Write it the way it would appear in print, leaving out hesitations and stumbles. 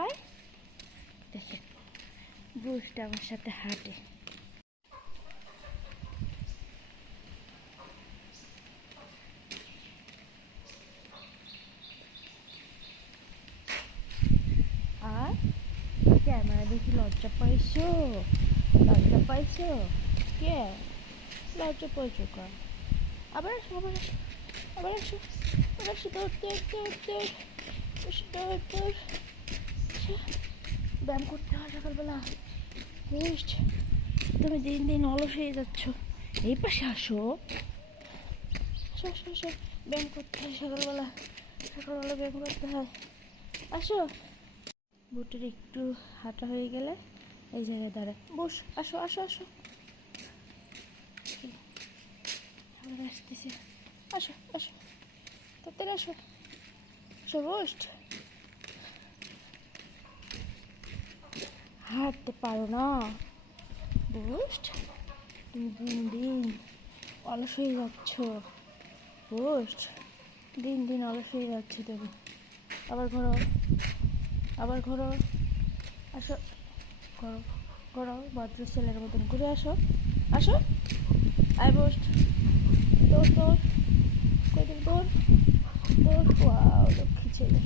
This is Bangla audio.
আয় দেখে বুঝটা আমার সাথে হাঁটে। আর ক্যামেরা দেখি লজ্জা পাইছো? লজ্জা পাইছো? কে লজ্জা পাইছো কা? আবার আসো আবার আসো আবার আসো আবার আসো দৌড় দৌড় দৌড় দৌড় দৌড় দৌড়। ব্যায়াম করতে হয় সকালবেলা। বুঝ তুমি দিন দিন অলস হয়ে যাচ্ছ। এই পাশে আসো আসো আসো আসো। ব্যায়াম করতে হয় সকালবেলা, সকালবেলা ব্যায়াম করতে হয়। আসো বুটের একটু হাঁটা হয়ে গেলে এই জায়গায় দাঁড়ায় বস। আসো আসো আসো আবার আসতেছে। আসো আসো তাড়াতাড়ি আসো আসো বস। হাঁটতে পারো না বস? তুমি দিন দিন অলস হয়ে যাচ্ছ বস। দিন দিন অলস হয়ে যাচ্ছে তুমি। আবার ঘোরো আবার ঘোরো। আসো ঘোরো ঘোরো ভদ্র ছেলের মতন ঘুরে আসো। আসো আয় বস। দৌড় দৌড় কই দিকে দৌড় দৌড়। ওয়াও লক্ষ্মী ছেলে।